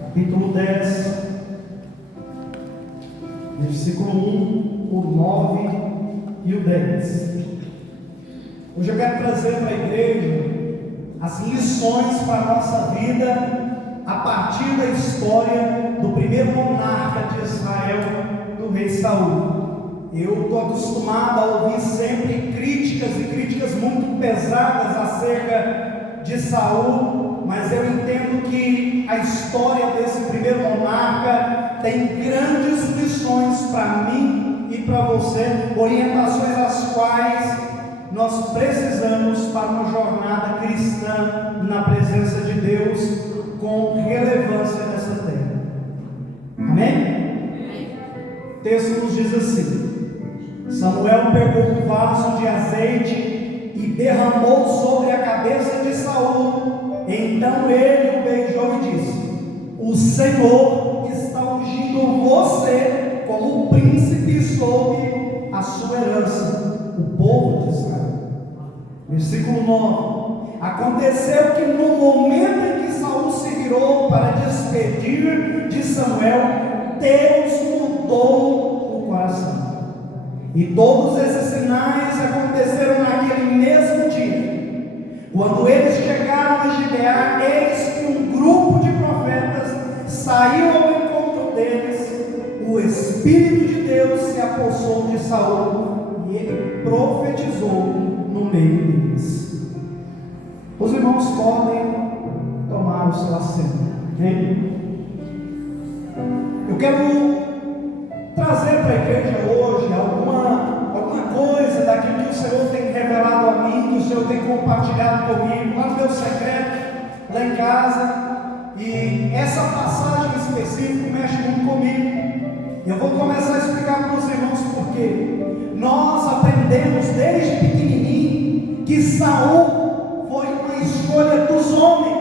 capítulo 10, versículo 1, o 9 e o 10. Hoje eu quero trazer para a igreja as lições para a nossa vida a partir da história do primeiro monarca de Israel, do rei Saul. Eu estou acostumado a ouvir sempre críticas muito pesadas acerca de Saul, mas eu entendo que a história desse primeiro monarca tem grandes lições para mim e para você, orientações as quais nós precisamos para uma jornada cristã na presença de Deus com relevância nessa terra. Amém? O texto nos diz assim: Samuel pegou um vaso de azeite e derramou sobre a cabeça de Saul. Então ele o beijou e disse: o Senhor está ungindo você como príncipe sobre a sua herança, o povo de Israel. Versículo 9. Aconteceu que no momento em que Saul se virou para despedir de Samuel, Deus mudou o coração. E todos esses sinais aconteceram naquele mesmo dia. Quando eles chegaram a Gibeá, eis que um grupo de profetas saiu ao encontro deles. O Espírito de Deus se apossou de Saul e ele profetizou no meio deles. Os irmãos podem tomar o seu assento. Eu quero trazer para a igreja hoje alguma coisa daquilo que o Senhor tem revelado a mim, que o Senhor tem compartilhado comigo, lá no meu secreto, lá em casa. E essa passagem específica mexe muito comigo. Eu vou começar a explicar para os irmãos por quê. Nós aprendemos desde pequenininho que Saul foi uma escolha dos homens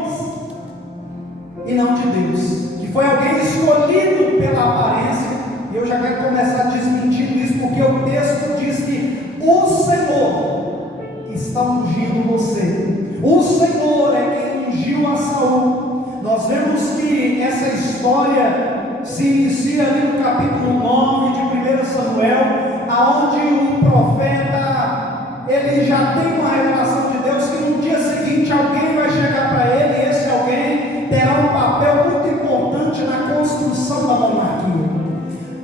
e não de Deus, que foi alguém escolhido pela aparência. E eu já quero começar desmentindo isso, porque o texto diz que o Senhor está ungindo você. O Senhor é quem ungiu a Saul. Nós vemos que essa história se inicia ali no capítulo 9 de 1 Samuel, aonde o profeta ele já tem uma revelação de Deus que no dia seguinte alguém vai chegar para ele, e esse alguém terá um papel muito importante na construção da monarquia.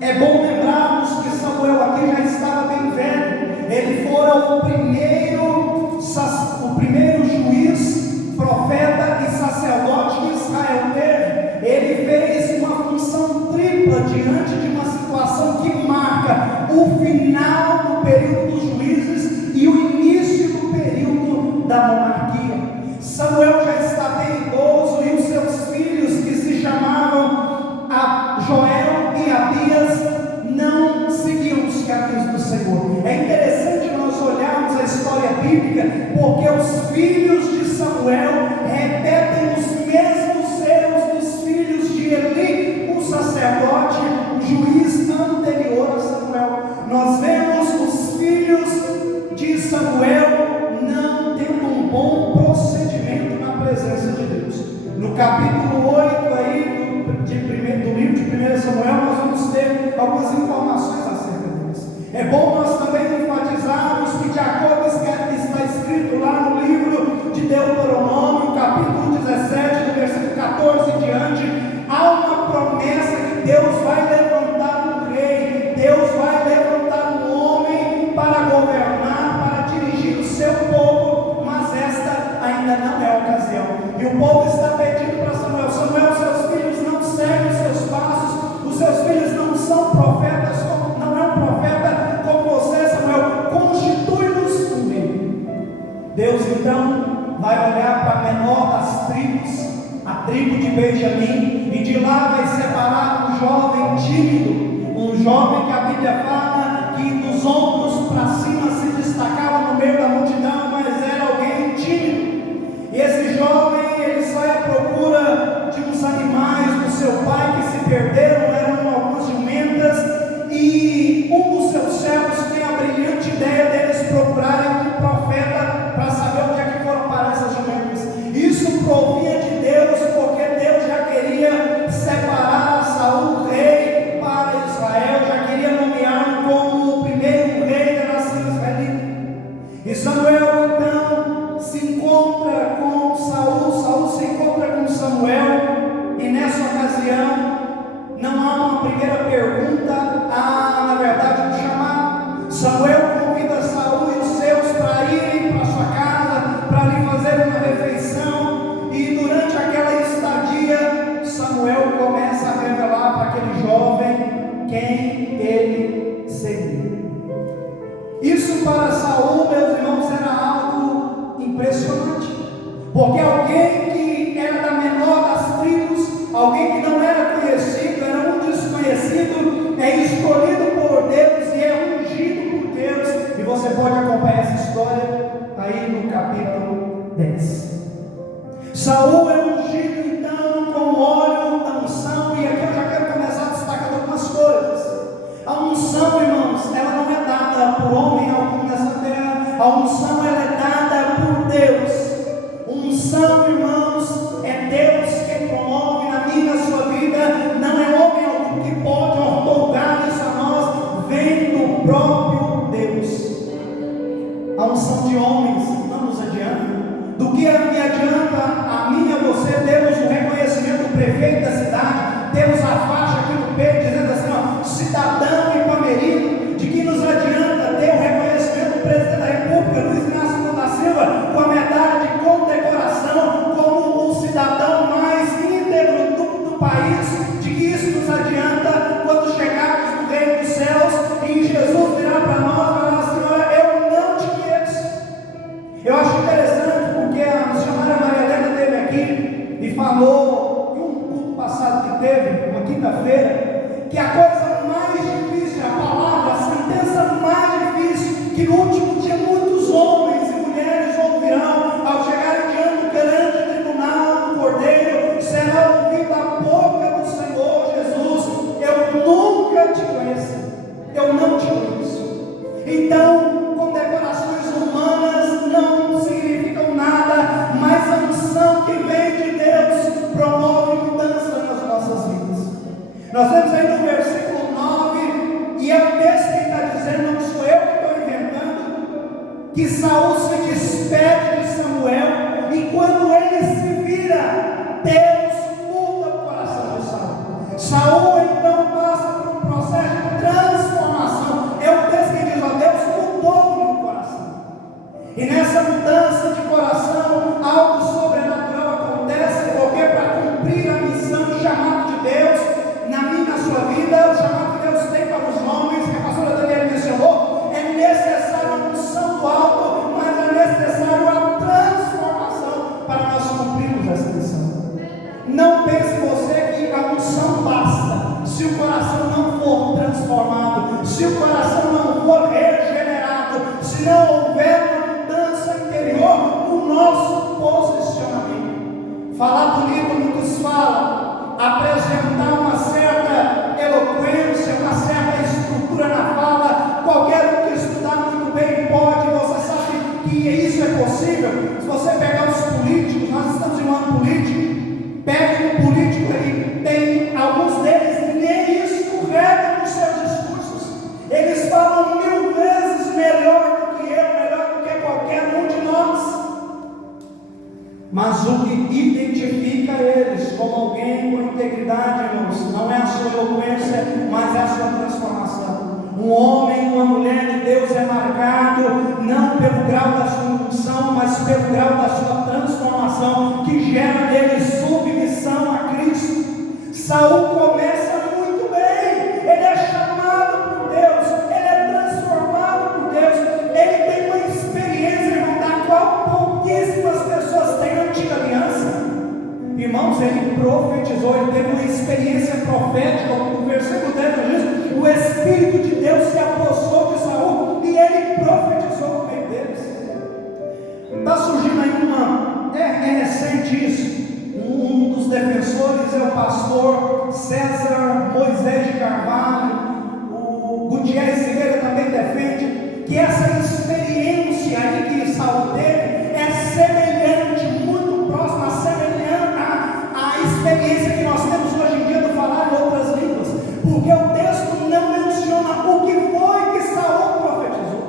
É bom lembrarmos que Samuel aqui já estava bem velho. Ele fora o primeiro juiz, profeta e sacerdote que Israel teve. Ele fez uma função tripla diante de uma situação que marca o final do período dos juízes e o início do período da monarquia. Samuel já está bem idoso e os seus filhos, que se chamavam Joel e Abias, não seguiam os caminhos do Senhor. É interessante nós olharmos a história bíblica, porque os filhos de Samuel repetem os mesmos erros dos filhos de Eli, o sacerdote, o juiz anterior a Samuel. Nós vemos os filhos de Samuel não tendo um bom procedimento na presença de Deus. No capítulo 8 aí do livro de 1 Samuel, nós vamos ter algumas informações acerca deles. É bom nós também enfatizarmos que, de acordo com o que está escrito lá no livro de Deuteronômio, capítulo 17, do versículo 14 em diante, há uma promessa que Deus vai levantar um rei, Deus vai levantar um homem para governar, para dirigir o seu povo, mas esta ainda não é a ocasião. E o povo está pedindo para Samuel: Samuel, seus filhos não seguem os seus passos, os seus filhos não são profetas, não é um profeta como você, Samuel, constitui-nos um rei. Deus então vai olhar para a menor das tribos, a tribo de Benjamim, e de lá vai separar um jovem tímido, um jovem que a Bíblia fala que dos ombros para cima se destacava no meio da multidão, mas era alguém tímido. E esse jovem, ele sai à procura de uns animais do seu pai que se perderam, eram algumas jumentas, e um dos seus servos tem a brilhante ideia deles procurarem um profeta para saber onde é que foram parar essas jumentas. Isso provinha de Deus, porque Deus já queria ocasião, não há uma primeira pergunta, há na verdade um chamado. Samuel convida Saul e os seus para irem para sua casa, para lhe fazer uma refeição, e durante aquela estadia, Samuel começa a revelar para aquele jovem quem ele seria. Isso para Saul, meus irmãos, era algo impressionante, porque alguém que era da menor das tribos, alguém que não era conhecido, era um desconhecido, é escolhido por Deus e é ungido por Deus, e você pode acompanhar essa história aí no capítulo 10. Saul é ungido então com óleo da unção, e aqui eu já quero começar destacando algumas coisas. A unção, irmãos, ela não é dada por homem algum nessa terra, a unção ela é dada por Deus. Unção, irmãos, é Deus que promove na minha e na sua vida, não é homem algum que pode otorgar isso a nós, vem do próprio Deus. A unção de homens não nos adianta. Do que me adianta a mim e a você termos o reconhecimento do prefeito da cidade, temos a faixa aqui no peito dizendo assim, ó, cidadão ipamerino? De que nos adianta ter o reconhecimento do presidente da República, Luiz Inácio Lula da Silva, com a medalha de condecoração como o cidadão mais íntegro do país? De que isso nos adianta quando chegarmos no reino dos céus e Jesus virá para nós e falar assim, olha, eu não te conheço. Eu acho interessante porque a missionária Maria Helena esteve aqui e falou em um culto passado que teve, uma quinta-feira, que a coisa mais difícil, a palavra, a sentença mais difícil, que no último dia muitos homens e mulheres ouvirão ao chegarem diante do grande tribunal do Cordeiro, será ouvida a boca do Senhor Jesus: eu nunca te conheci, eu não te conheço. Então, condecorações humanas não significam nada, mas a unção que vem de Deus promove mudança nas nossas vidas. Nós temos aí no versículo 9, e é o texto que está dizendo, não sou eu que estou inventando, que Saul se despede de Samuel, e quando ele se vira, Deus muda o coração de Saul. Saul então passa por um processo de transformação. É o texto que diz, ó, Deus mudou o coração. E nessa mudança de coração, algo sobrenatural acontece, porque para cumprir a missão e chamado de Deus na minha e na sua vida, o chamado que Deus tem para os homens, que a pastora Daniela mencionou, é necessário a unção do alto, mas é necessário a transformação para nós cumprirmos essa missão. Não pense você que a unção basta, se o coração não for transformado, se o coração não for regenerado, se não houver uma mudança interior no nosso posicionamento. Falar bonito, muitos falam, apresentar uma certa eloquência, uma certa estrutura na fala, qualquer um que estudar muito bem pode, você sabe que isso é possível. Se você pegar os políticos, nós estamos em um ano político, pega um político aí, tem alguns deles nem isso regam nos seus discursos, eles falam 1000 vezes melhor do que eu, melhor do que qualquer um de nós. Mas o que identifica eles como alguém com integridade, irmãos, não é a sua eloquência, mas é a sua transformação. Um homem, uma mulher de Deus é marcado não pelo grau da sua unção, mas pelo grau da sua transformação, que gera nele submissão a Cristo. Saul começa muito bem, ele é chamado por Deus, ele é transformado por Deus, ele tem uma experiência, irmão, da qual pouquíssimas pessoas têm na antiga aliança. Irmãos, ele profetizou, ele teve uma experiência profética. O versículo 10 diz: o Espírito de Deus se apossou de Saul e ele profetizou no meio deles. Está surgindo aí é recente isso. Um dos defensores é o pastor César Moisés de Carvalho. O Gutierrez Silveira também defende que essa experiência aí que Saul teve é semelhante, muito próxima, semelhante à experiência que nós temos hoje em dia de falar em outras línguas, porque o texto não menciona o que foi que Saul profetizou,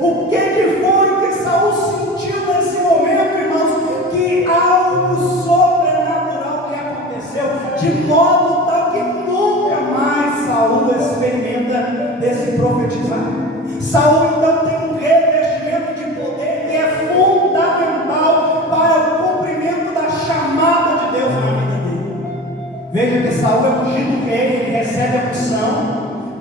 o que foi que Saul sentiu nesse momento, irmãos, que algo sobrenatural ia acontecer. aconteceu, de modo tal que nunca mais Saul experimenta desse profetizar. Saul então tem um revestimento de poder que é fundamental para o cumprimento da chamada de Deus na vida dele. Veja que Saul é ungido rei, ele recebe a unção,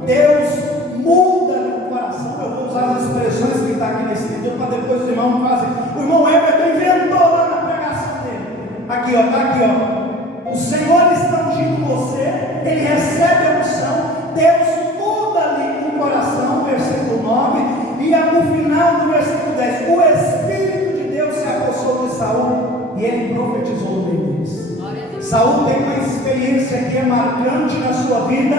Deus muda o coração. Eu vou usar as expressões que está aqui nesse vídeo para depois o irmão fazer. O irmão Everton inventou lá na pregação dele. Aqui, ó, está aqui, ó. O Senhor está ungindo você, ele recebe a unção, Deus muda ali o coração, versículo 9, e no final do versículo 10, o Espírito de Deus se apossou de Saul e ele profetizou no meio deles. Saul tem uma experiência que é marcante na sua vida,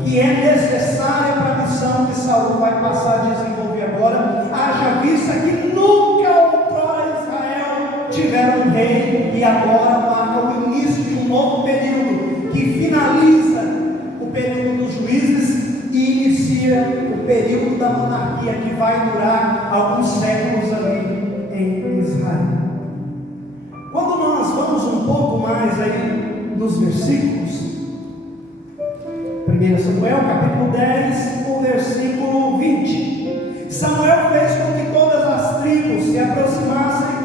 que é necessária para a missão que Saul vai passar a desenvolver agora. Haja vista que nunca outrora Israel tiveram um rei, e agora marca o início de um novo período que finaliza o período dos juízes e inicia o período da monarquia, que vai durar alguns séculos ali em Israel. Quando nós vamos um pouco mais aí nos versículos, 1 Samuel capítulo 10, o versículo 20, Samuel fez com que todas as tribos se aproximassem,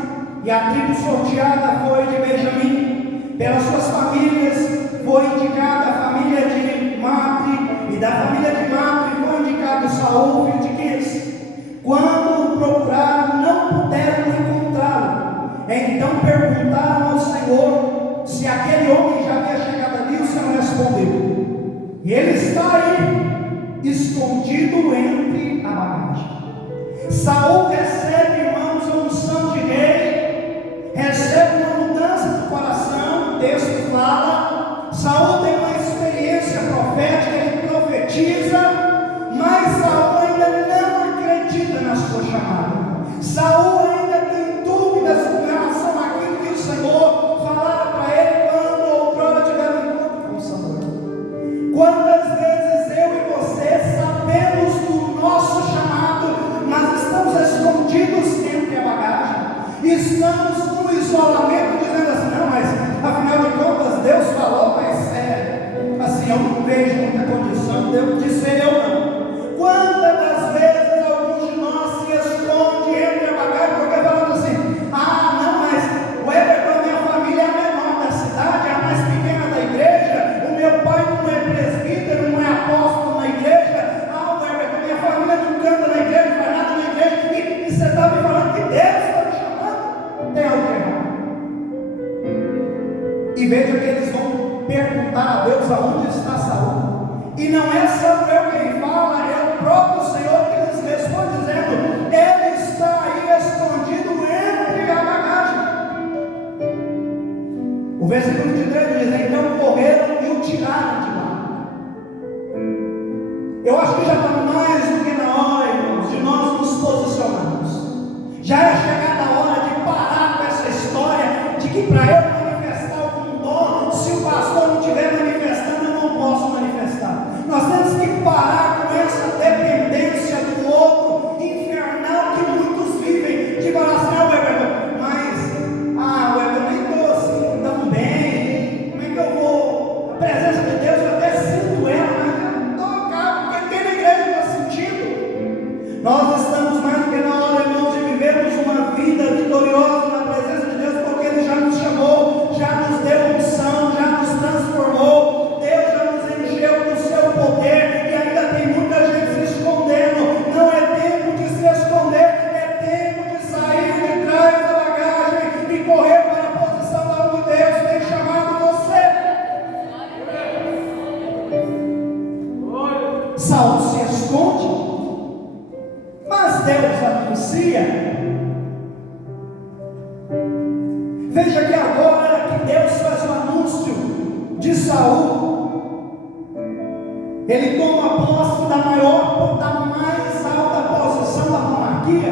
e a tribo sorteada foi de Benjamim. Pelas suas famílias foi indicada a família de Matri, e da família de Matri foi indicado Saul, filho de Quis. Quando o procuraram, não puderam encontrá-lo. Então perguntaram ao Senhor se aquele homem já havia chegado ali. O Senhor respondeu: e ele está aí, escondido entre a bagagem. Saul recebe, irmãos, a unção de rei, recebe uma mudança do coração. O texto fala, Saul tem uma experiência profética, ele profetiza, mas Saul ainda não acredita na sua chamada. Saul ainda tem dúvidas com relação àquilo que o Senhor falara para ele quando outrora tiveram um encontro com Samuel. Quantas vezes eu e você sabemos do nosso chamado, mas estamos escondidos entre a bagagem, estamos no isolamento dizendo assim: não, mas afinal de contas Deus falou, mas assim, eu não vejo muita condição de ser eu não. Quantas das vezes alguns de nós se esconde entre a bagagem porque falando assim: ah, não, mas o Everton, minha família é a menor da cidade, é a mais pequena da igreja, o meu pai não é presbítero, não é apóstolo na igreja, ah, o Everton, minha família não canta na igreja, não faz nada na igreja, e você está me falando que Deus está me chamando? Tem algo errado. E veja que eles vão perguntar a Deus aonde está Saul, e não é Samuel quem fala, é o próprio Senhor que lhes responde dizendo: ele está aí escondido entre a bagagem. O versículo 23 diz: então correram e o tiraram de lá. Eu acho que já está mais do que na hora, irmãos, de nós nos posicionarmos. Já é chegada a hora de parar com essa história de que para eu manifestar algum dom, se o pastor não estiver manifestando, eu não posso manifestar. Nós temos que parar com essa dependência do outro infernal que muitos vivem, de falar assim: ah, Weber, mas eu nem estou assim tão bem, como é que eu vou? A presença de Deus eu até sinto ela, mas eu não estou cá, porque ninguém na igreja está sentindo. Nós estamos mais do que na hora, irmãos, de vivermos uma vida vitoriosa na presença de Deus, porque Ele já nos chamou, já nos deu unção, já nos transformou, Deus já nos encheu do seu poder, e ainda tem muita gente se escondendo. Não é tempo de se esconder, é tempo de sair de trás da bagagem e correr para a posição da onde Deus tem chamado você. Saul se esconde, mas Deus anuncia. Veja que agora que Deus faz o anúncio de Saul, ele toma posse da mais alta posição da monarquia.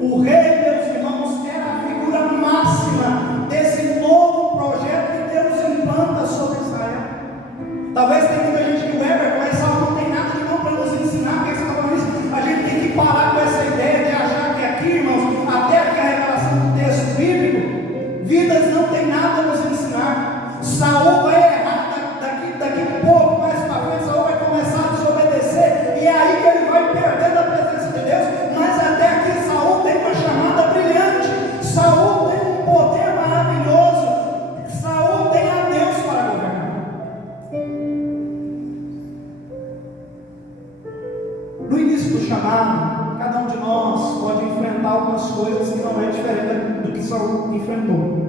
O rei, meus irmãos, era a figura máxima desse novo projeto que Deus implanta sobre Israel. Talvez tenha muita gente que lembra, mas Saul não tem nada de bom para nos ensinar. Porque você fala isso, a gente tem que parar com essa ideia de achar que aqui, irmãos, até aqui a revelação do texto bíblico, vidas não tem nada a nos ensinar. Saul vai algumas coisas que não é diferente do que Saul enfrentou.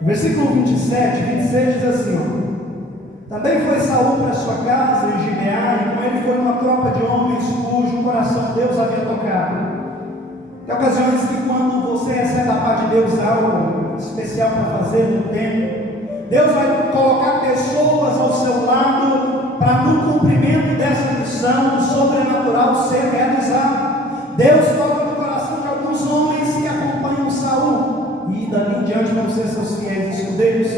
O versículo 27, 26 diz assim, ó: também foi Saul para sua casa em Gibeá, e com ele foi uma tropa de homens cujo coração Deus havia tocado. Tem ocasiões que quando você recebe da parte de Deus algo especial para fazer no tempo, Deus vai colocar pessoas ao seu lado para no cumprimento dessa missão o sobrenatural ser realizado. Deus toca no coração de alguns homens que acompanham Saul, e dali em diante vão ser seus fiéis escudeiros.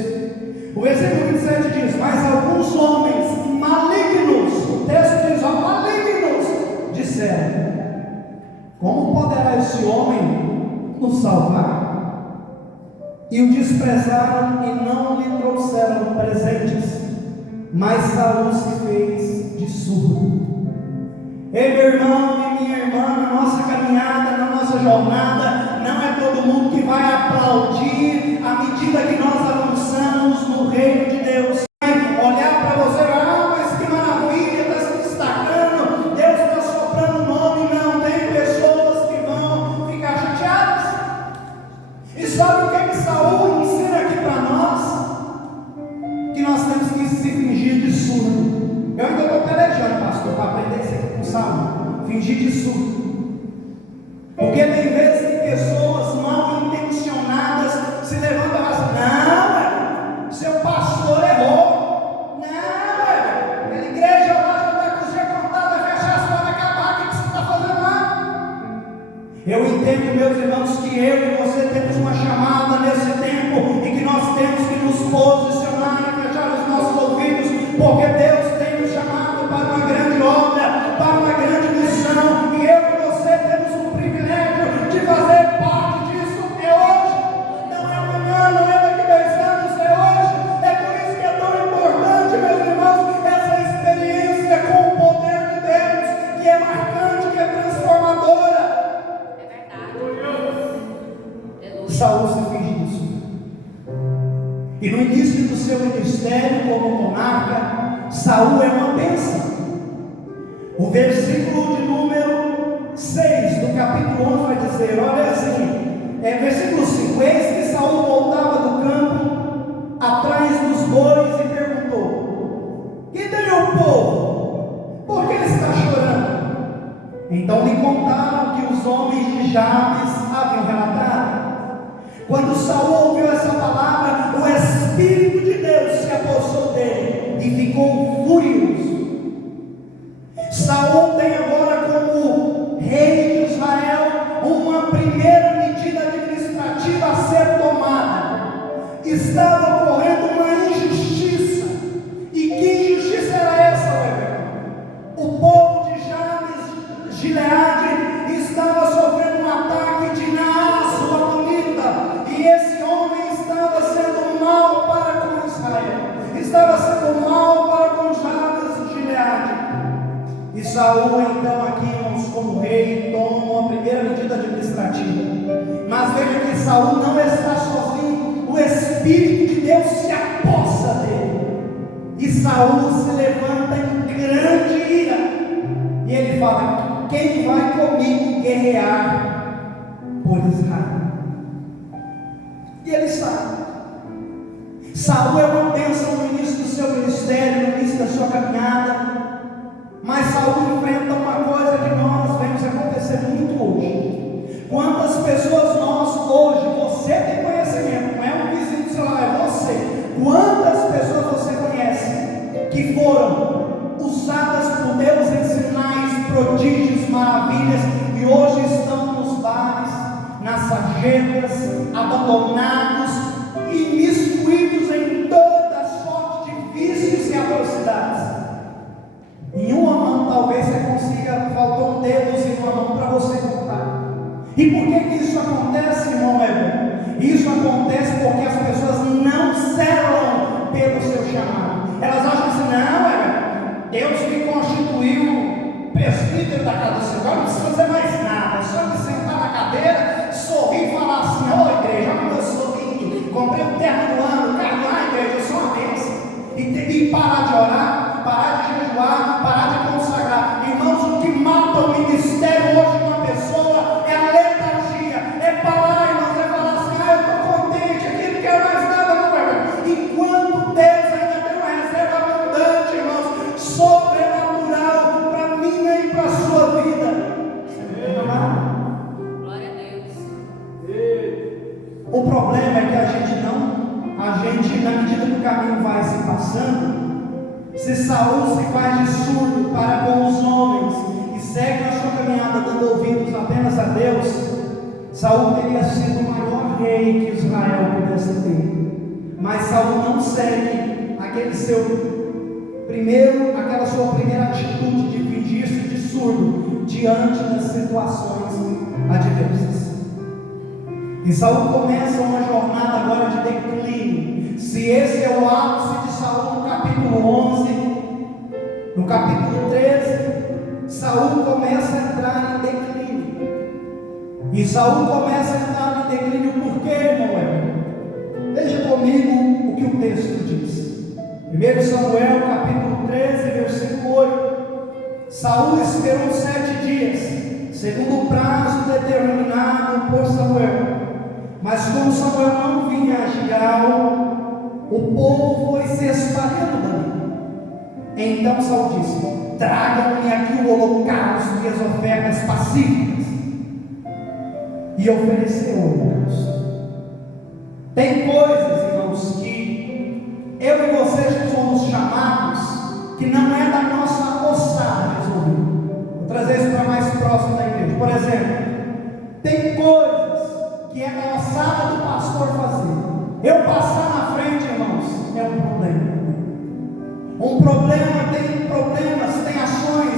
O versículo 27 diz: mas alguns homens malignos, o texto diz, ó, malignos, disseram: como poderá esse homem nos salvar? E o desprezaram e não lhe trouxeram presentes, mas Saul se fez de surdo. Ei, meu irmão e minha irmã, na nossa caminhada, na nossa jornada, não é todo mundo que vai aplaudir à medida que nós avançamos no reino de Deus. Olhar para você, mas que maravilha, está se destacando, Deus está soprando o nome. Não, tem pessoas que vão ficar chateadas. E sabe o que Saul ensina aqui para nós? Que nós temos que se fingir de surdo. Eu ainda estou pelejando, pastor, para aprender isso aqui com Saul. Fingir de surdo. Porque tem vezes que pessoas mal intencionadas se levantam e falam: não, seu pastor errou. Não, a igreja lá já está com o dia contado, vai fechar as portas, acabar. O que você está fazendo lá? Eu entendo, meus irmãos, que eu e você temos uma chamada nesse tempo e que nós temos que nos posicionar e fechar os nossos ouvidos, porque Deus tem nos chamado para uma grande obra, para uma grande missão, e eu e você temos o privilégio de fazer parte disso. É hoje, não é amanhã, não é daqui 10 anos, é hoje. É por isso que é tão importante, meus irmãos, essa experiência com o poder de Deus, que é marcante, que é transformadora. Saul se finge disso. E no início do seu ministério como monarca, Saul é uma bênção. O versículo de número 6 do capítulo 11 vai dizer, olha assim, versículo 5: eis que Saul voltava do campo atrás dos bois e perguntou: que tem o povo? Por que ele está chorando? Então lhe contaram que os homens de Jabes haviam relatado. Quando Saul ouviu essa palavra, o Espírito de Deus se apossou dele e ficou furioso. Saul tem agora como rei de Israel uma primeira medida administrativa a ser tomada. Estava ocorrendo uma injustiça. E que injustiça era essa, meu irmão? O povo de Jabes, Gileade, estava sofrendo um ataque de Naás, sua bonita, e esse homem estava sendo mal para com Israel, estava sendo mal para com Jabes, Gileade. E Saul, então, aqui, irmãos, como rei, toma uma primeira medida administrativa. Mas veja que Saul não está sozinho, o Espírito de Deus se apossa dele. E Saul se levanta em grande ira. E ele fala: quem vai comigo guerrear por Israel? E ele sabe. Saul é uma bênção no início do seu ministério, no início da sua caminhada. Mas Saul enfrenta uma coisa que nós vemos acontecer muito hoje. Quantas pessoas nós hoje, você tem conhecimento, não é um vizinho do celular, é você. Quantas pessoas você conhece que foram usadas por Deus em sinais, prodígios, maravilhas, e hoje estão nos bares, nas sarjetas, abandonados e imiscuídos em toda sorte de vícios e atrocidades? Em uma mão talvez você consiga, faltou dedos em uma mão para você contar. E por que isso acontece, irmão Heber? Isso acontece porque as pessoas não zelam pelo seu chamado. Elas acham assim: não, Heber, Deus me constituiu presbítero da casa do Senhor, agora não precisa fazer mais nada, é só me sentar na cadeira, sorrir e falar assim: ô igreja, olha como eu sou lindo, comprei um terno do ano, carro lá, igreja, eu sou uma bênção. E parar de orar, parar de jejuar, parar de consagrar. Irmãos, o que mata o ministério hoje de uma pessoa é a letra Se Saul se faz de surdo para com os homens e segue na sua caminhada dando ouvidos apenas a Deus, Saul teria sido o maior rei que Israel pudesse ter. Mas Saul não segue aquela sua primeira atitude de fingir-se de surdo diante das situações adversas. E Saul começa uma jornada agora de declínio. Se esse é o ápice de Saul no capítulo 11, no capítulo 13, Saul começa a entrar em declínio. E Saul começa a entrar em declínio por quê, irmão? Veja comigo o que o texto diz. 1 Samuel capítulo 13, versículo 8. Saul esperou 7 dias, segundo o prazo determinado por Samuel. Mas como Samuel não vinha a Gilgal, o povo foi se espalhando dali. Então Saul disse: tragam-me aqui o holocausto e as ofertas pacíficas. E ofereceu o holocausto. Tem coisas, irmãos, que eu e vocês somos chamados, que não é da nossa ossada resolver. Vou trazer isso para mais próximo da igreja. Por exemplo, tem coisas que é da ossada do pastor fazer. Eu passar na frente, irmãos, é um problema. Tem problemas, tem ações